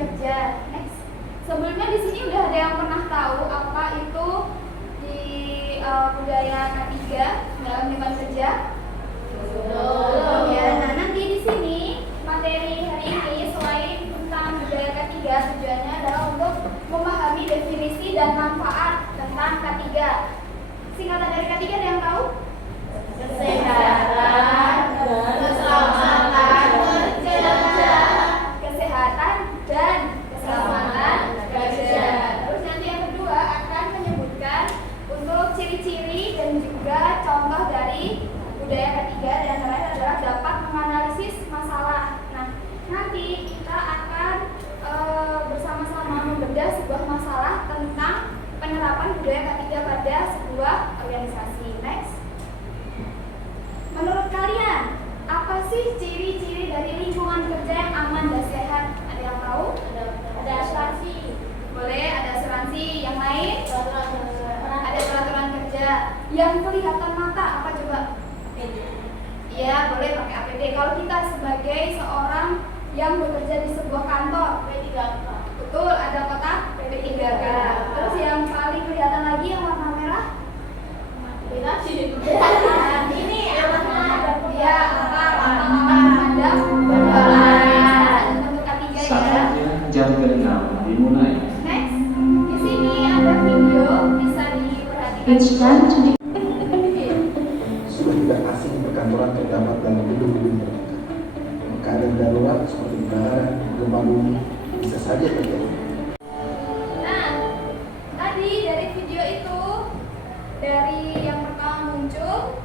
kerja. Next. Sebelumnya di sini udah ada yang pernah tahu apa itu di budaya K3 dalam lingkungan kerja? Belum ya. Nah, nanti di sini materi hari ini selain tentang budaya K3, tujuannya adalah untuk memahami definisi dan manfaat tentang K3. Singkatan dari K3 ada yang tahu? Kesehatan, keselamatan kerja. Kesehatan dan keselamatan kerja. Terus nanti yang kedua akan menyebutkan untuk ciri-ciri dan juga contoh dari budaya K3, dan yang lain adalah dapat menganalisis masalah. Nah, nanti kita akan bersama-sama membedah sebuah masalah tentang penerapan budaya K3 pada sebuah organisasi. Next. Menurut kalian, apa sih ciri-ciri dari lingkungan kerja yang aman dan sehat? Ada yang tahu? Ada asuransi. Boleh, ada asuransi. Yang lain? Ada peraturan kerja. Yang kelihatan mata apa coba? Iya, boleh pakai APD. Kalau kita sebagai seorang yang bekerja di sebuah kantor, P3K. Betul, ada kotak P3K. Terus yang paling kelihatan lagi yang warna merah? Ini alatnya. Ya, ada untuk K3 ya. Saatnya jam ke-6 dimulai. Next, di sini ada video bisa diperhatikan. Sudah tidak asing perkantoran terdapat dalam gedung-gedung mereka. Keadaan darurat seperti kebakaran, gempa bumi bisa saja terjadi. Nah, tadi dari video itu, dari yang pertama muncul,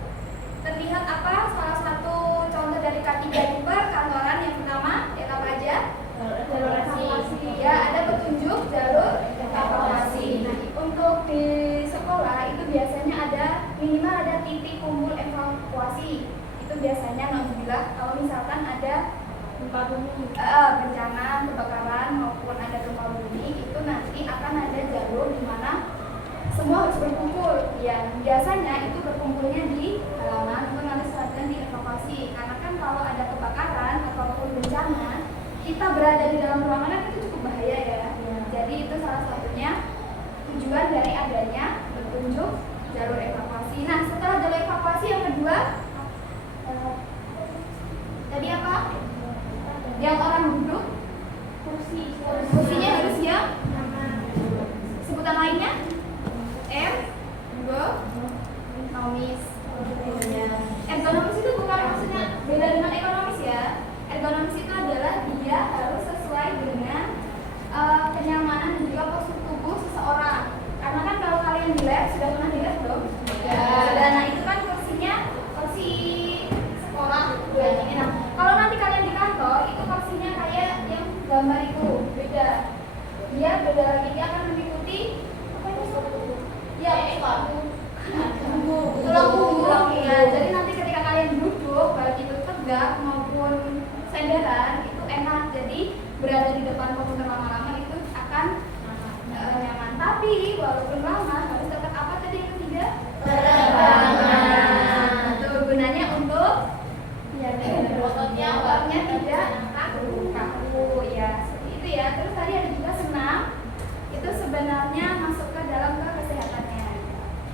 terlihat apa? Salah satu contoh dari K3 di perkantoran. Yang pertama, ya apa aja? Jalur evakuasi. Ya, ada petunjuk jalur evakuasi. Nah, untuk di sekolah itu biasanya ada minimal ada titik kumpul evakuasi. Itu biasanya alhamdulillah kalau misalkan ada gempa bumi, bencana kebakaran maupun ada gempa bumi, itu nanti akan ada jalur di mana semua harus berkumpul. Ya, biasanya itu berkumpulnya di halaman untuk nanti selanjutnya dievakuasi. Karena kan kalau ada kebakaran ataupun bencana, kita berada di dalam ruangan itu cukup bahaya ya. Jadi itu salah satunya tujuan dari adanya petunjuk jalur evakuasi. Nah, setelah jalur evakuasi yang kedua, tadi apa? Yang orang duduk, kursinya harus yang sebutan lainnya ergonomis. Ergonomis itu bukan maksudnya beda dengan ekonomis ya. Ergonomis itu adalah dia harus sesuai dengan kenyamanan dan juga postur tubuh seseorang. Karena kan kalau kalian di lab, sudah pernah di lab belum? Ya. Nah, itu kan kursinya kursi sekolah. Nah, kalau nanti kalian di kantor, itu kursinya kayak yang gambar itu, beda. Dia beda lagi, dia akan mengikuti apa itu? Ya, tulang punggung. Ya, jadi nanti ketika kalian duduk, baik itu tegak maupun senderan, itu enak. Jadi berada di depan komputer lama-lama itu akan nyaman. Tapi walaupun lama, harus tetap apa tadi yang ketiga? Peregangan. Itu gunanya untuk ototnya tidak kaku ya, seperti itu ya. Terus tadi ada juga senam. Itu sebenarnya masuk ke dalam kesehatannya.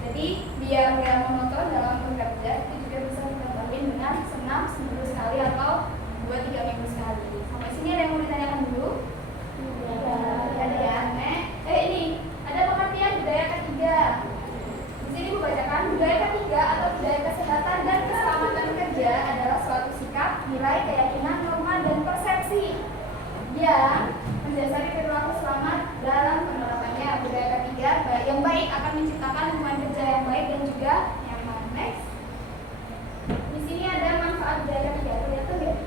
Jadi biar nggak monoton dalam bekerja, itu juga bisa ditambahin dengan senam seminggu sekali atau 2-3 minggu sekali. Sampai sini ada yang mau ditanyakan dulu? Ada ya. Ini ada pengertian budaya K3. Di sini membacakan budaya K3 atau budaya kesehatan dan keselamatan kerja adalah suatu sikap, nilai, keyakinan, norma, dan persepsi yang mendasari perilaku selamat dalam penerapannya. Budaya K3 yang baik akan menciptakan lingkungan kerja yang baik dan juga nyaman. Next. Di sini ada manfaat budaya K3. Kelihatan nggak?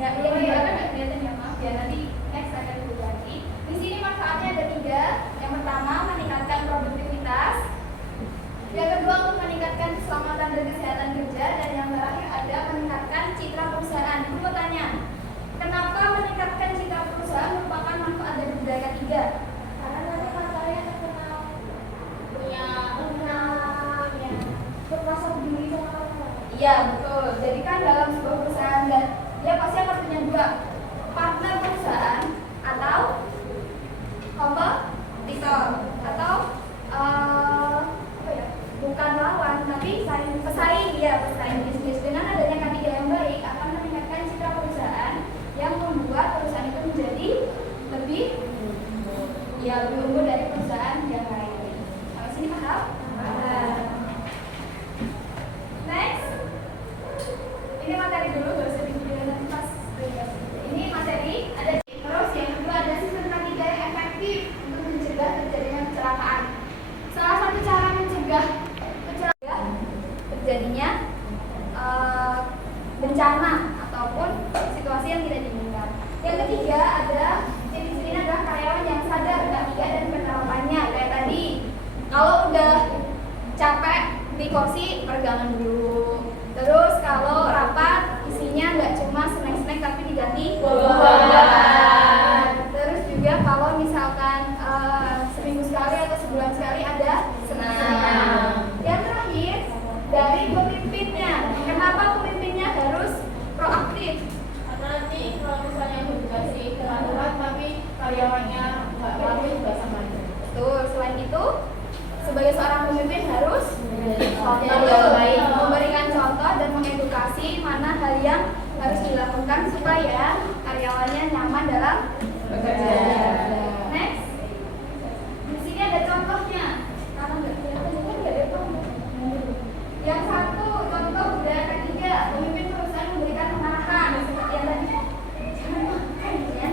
Ya, yang kan nggak kelihatan ya, maaf ya. Nanti next akan dibagi. Di sini manfaatnya ada 3. Yang pertama, meningkatkan produktivitas. Yang kedua, untuk meningkatkan keselamatan dan kesehatan kerja. Dan yang terakhir ada meningkatkan citra perusahaan. Aku mau tanya, kenapa meningkatkan citra perusahaan merupakan manfaat dari budaya K3? Karena nanti kalau kalian terkenal punya berpasar diri sama orang. Iya, betul. Jadi kan dalam sebuah perusahaan, dan dia pasti akan punya 2 partner perusahaan kompetitor atau apa ya, bukan lawan tapi pesaing ya, pesaing bisnis. Dengan adanya K3 yang baik akan meningkatkan citra perusahaan yang membuat perusahaan itu menjadi lebih unggul dari perusahaan yang lain. Sampai sini paham? Next, ini materi dulu, gak usah dipikirin nanti pas. Ini materi ada. Terus yang kedua ada sistem K3 yang efektif untuk mencegah terjadinya kecelakaan. Salah satu cara mencegah terjadinya bencana ataupun situasi yang tidak diinginkan. Yang ketiga ada ciri-cirinya adalah karyawan yang sadar K3 dan penerapannya. Kayak tadi, kalau udah capek di kursi peregangan dulu. Terus kalau rapat isinya nggak cuma snack-snack tapi diganti buah-buahan. Terus juga kalau misalkan seminggu sekali atau sebulan sekali ada senam. Yang terakhir dari pemimpinnya. Kenapa pemimpinnya harus proaktif? Karena nanti kalau misalnya udah dikasih peraturan tapi karyawannya nggak patuh juga sama aja. Betul. Selain itu, sebagai seorang pemimpin harus memberikan contoh dan mengedukasi mana hal yang harus dilakukan supaya karyawannya nyaman dalam bekerja. Next, di sini ada contohnya. Kalau nggak kelihatan juga nggak ada contoh. Yang satu contoh budaya K3, pemimpin perusahaan memberikan pengarahan seperti yang tadi. Jangan makan ya.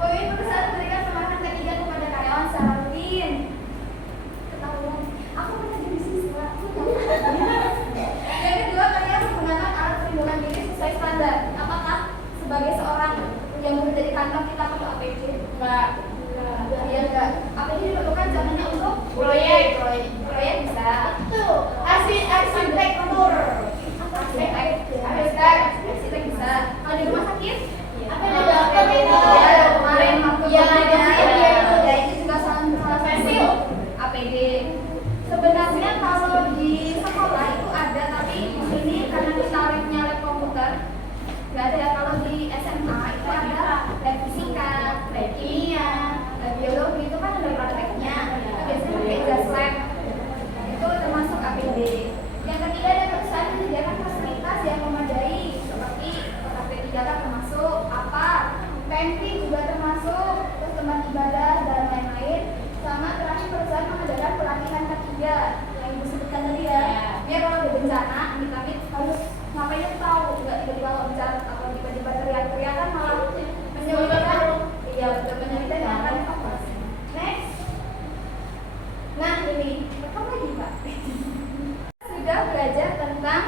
Pemimpin perusahaan memberikan pengarahan K3 kepada karyawan secara rutin. Ketahuan, aku pernah jadi siswa. Yang kedua, karyawan menggunakan alat perlindungan diri sesuai standar. Apakah sebagai seorang yang bekerja di kantor kita perlu APD? Enggak. Ya enggak. APD diperlukan zamannya untuk Proyek. proyek bisa. Itu arsitektur. Arsitek bisa. Kalau di rumah sakit? Apa ada APD? Ya, kemarin waktu Iya, ya itu juga salah satu APD. Sebenarnya kalau di sekolah itu ada, tapi di sini karena kita lab komputer nggak ada. Kalau di SMA itu ada lab fisika, lab kimia, lab biologi, itu kan ada prakteknya. Itu biasanya pakai jas lab. Itu termasuk APD. Yang ketiga, ada perusahaan menyediakan fasilitas yang memadai seperti kotak P3K termasuk apa, pantry juga termasuk, terus tempat ibadah dan lain-lain. Sama terakhir, perusahaan mengadakan pelatihan K3 yang ibu sebutkan tadi ya. Biar kalau ada bencana, amit-amit harus ngapain tahu, nggak tiba-tiba loncat atau tiba-tiba teriak-teriakan malah menyulitkan. Iya betul, menyulitkan yang akan evakuasi. Next. Nah ini, rekam lagi Pak. Sudah belajar tentang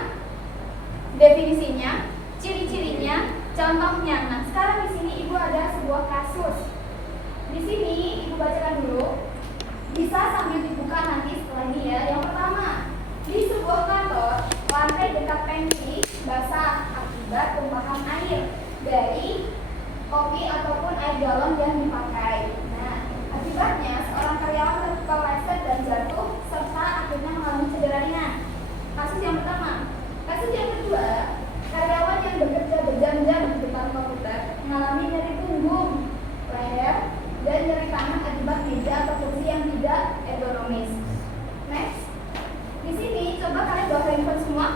definisinya, ciri-cirinya, contohnya. Nah sekarang di sini ibu ada sebuah kasus. Di sini ibu bacakan dulu. Bisa sambil dibuka nanti setelah ini ya. Yang pertama, di sebuah kantor, lantai dekat pantry basah akibat tumpahan air dari kopi ataupun air galon yang dipakai. Nah, akibatnya seorang karyawan terpeleset dan jatuh serta akhirnya mengalami cedera ringan. Kasus yang pertama. Kasus yang kedua, karyawan yang bekerja berjam-jam di depan komputer mengalami nyeri punggung, leher, dan nyeri tangan akibat meja atau kursi yang tidak ergonomis. Next, di sini coba kalian bawa handphone semua.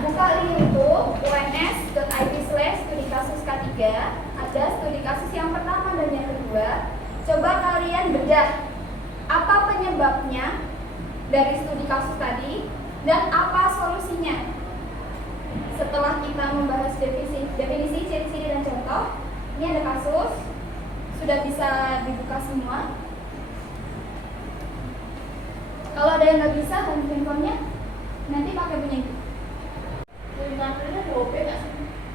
Buka link itu uns.id/studi kasus K3. Ada studi kasus yang pertama dan yang kedua. Coba kalian bedah apa penyebabnya dari studi kasus tadi dan apa solusinya. Setelah kita membahas definisi, ciri-ciri dan contoh, ini ada kasus. Sudah bisa dibuka semua. Kalau ada yang nggak bisa, bantu handphonenya. Nanti pakai punya ibu. Materinya ada OP nggak sih?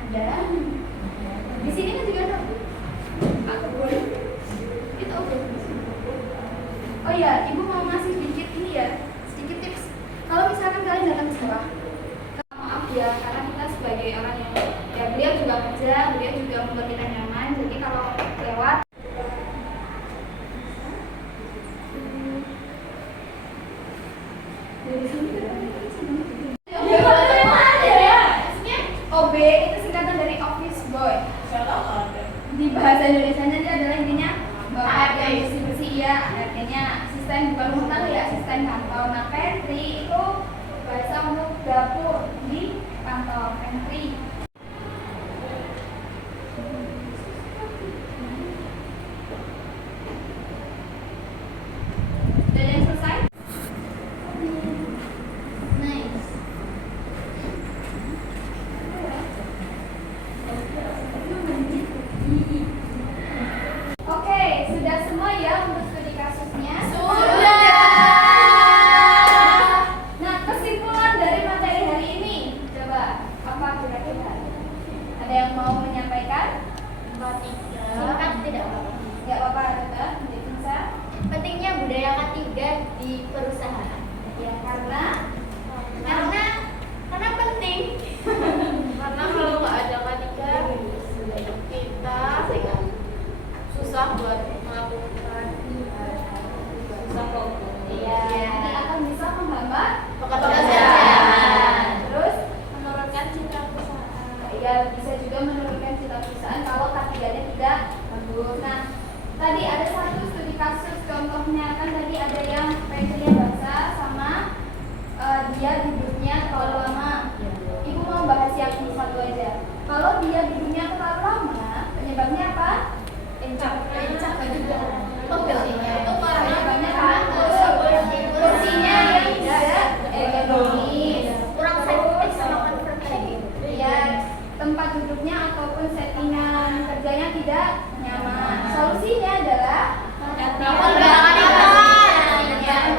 Ada. Di sini kan juga ada. Aku boleh. Itu oke. Oh iya, ibu mau ngasih sedikit ini ya, sedikit tips. Kalau misalkan kalian datang ke sekolah, maaf ya, karena kita sebagai orang yang ya beliau juga kerja, beliau juga membuat kita nyaman. Jadi kalau lewat dari sini ke OB itu singkatan dari office boy. Nggak tahu kalau ada. Di bahasa Indonesianya dapur di kantor pantry. Udah ada yang selesai? Nice. Oke, sudah semua ya untuk studi kasusnya? Sudah. Nah, kesimpulan dari materi hari ini, coba apa kira-kira? Ada yang mau menyampaikan? Singkat tidak apa-apa. Nggak apa-apa, tetap bisa. Pentingnya budaya K3 di perusahaan. Ya, karena Karena penting. Karena kalau nggak ada K3 kita susah buat melakukan susah fokus. ya, nanti akan bisa menghambat Pekerjaan. Terus Menurunkan citra perusahaan. ya bisa juga menurunkan citra perusahaan kalau K3-nya tidak bagus. Nah, tadi ada satu studi kasus contohnya, kan tadi ada yang pengennya bahasa sama dia duduknya terlalu lama. Ibu mau bahas yang ini satu aja. Kalau dia duduknya terlalu lama, penyebabnya apa? Encak juga. Oh, Kursinya itu karena penyebabnya kan kursinya yang tidak ergonomis, kurang sensitif sama konversi. ya tempat duduknya ataupun settingan kerjanya tidak nyaman. Solusinya adalah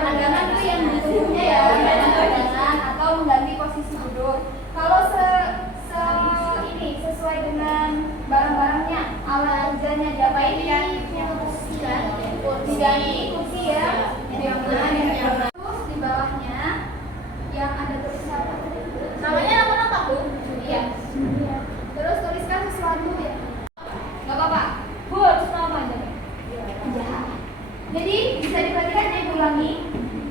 pegangan itu yang di tubuhnya ya, pegangan atau mengganti posisi duduk. Kalau ini sesuai dengan barang-barangnya, alat kerjanya diapain ya? Diganti kursi ya, yang mana terus di bawahnya yang ada tulisan apa tadi? Namanya apa tahu? Iya. Terus tuliskan sesuatu ya. Gak apa-apa. Good, nama aja. Ya. Jadi bisa diperhatikan ya, ulangi.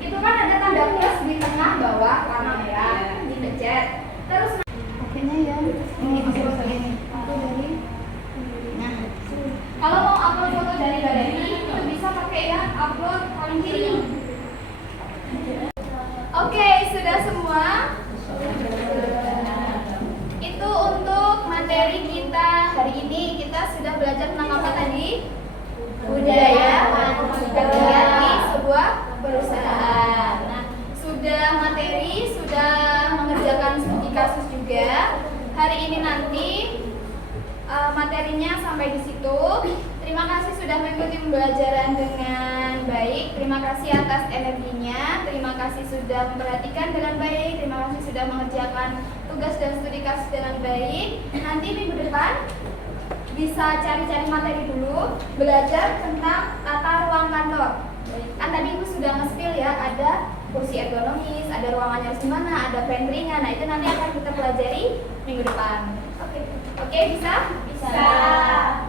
Itu kan ada tanda plus di tengah bawah warna merah, dipencet. Terus pakainya ya. Ini begini. Aku dari. Nah. Kalau mau upload foto dari galeri itu bisa pakai ya upload paling kiri. Oke, sudah semua. Itu untuk materi kita hari ini. Kita sudah belajar tentang apa tadi? Budaya kerja di sebuah perusahaan. Nah, sudah materi, sudah mengerjakan studi kasus juga. Hari ini nanti materinya sampai di situ. Terima kasih sudah mengikuti pembelajaran dengan baik. Terima kasih atas energinya. Terima kasih sudah memperhatikan dengan baik. Terima kasih sudah mengerjakan tugas dan studi kasus dengan baik. Nanti minggu depan bisa cari-cari materi dulu, belajar tentang tata ruang kantor. Kan tadi Ibu sudah nge-spill ya, ada kursi ergonomis, ada ruangannya harus gimana, ada pantry-nya. Nah, itu nanti akan kita pelajari minggu depan. Oke, bisa? Bisa.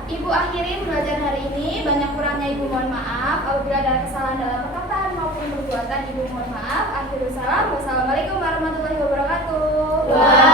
Ibu akhiri pembelajaran hari ini. Banyak kurangnya Ibu mohon maaf. Apabila ada kesalahan dalam perkataan maupun perbuatan Ibu mohon maaf. Akhirul salam. Wassalamualaikum warahmatullahi wabarakatuh.